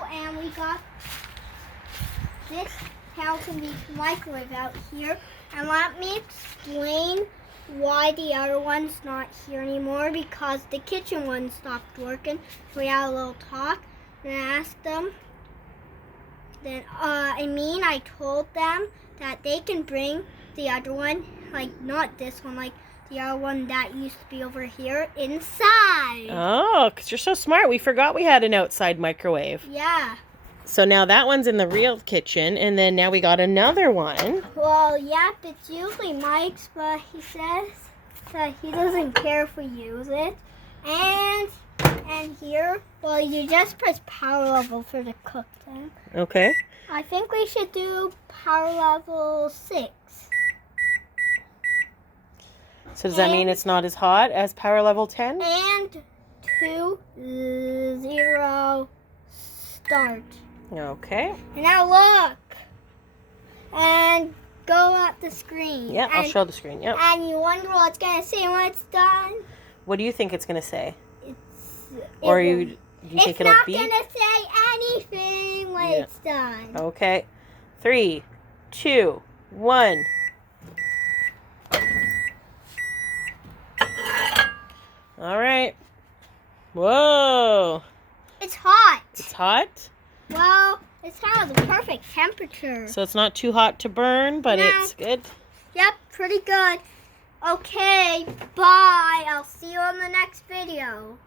Oh, and we got this Calton microwave out here. And let me explain why the other one's not here anymore, because the kitchen one stopped working. So we had a little talk and I asked them. Then, I told them that they can bring the other one, like not this one, like the other one that used to be over here, inside. Oh, because you're so smart. We forgot we had an outside microwave. Yeah. So now that one's in the real kitchen, and then now we got another one. Well, yep, it's usually Mike's, but he says that he doesn't care if we use it. And here, well, you just press power level for the cook thing. Okay. I think we should do power level 6. So does that mean it's not as hot as power level 10? And 2, 0, start. Okay. And now look. And go at the screen. Yeah, I'll show the screen. Yep. And you wonder what it's going to say when it's done. What do you think it's going to say? Do you think it'll beep? It's not going to say anything when it's done. Okay. 3, 2, 1. All right. Whoa. It's hot. It's hot? Well, it's kind of the perfect temperature. So it's not too hot to burn, but No. it's good. Yep, pretty good. Okay, bye. I'll see you on the next video.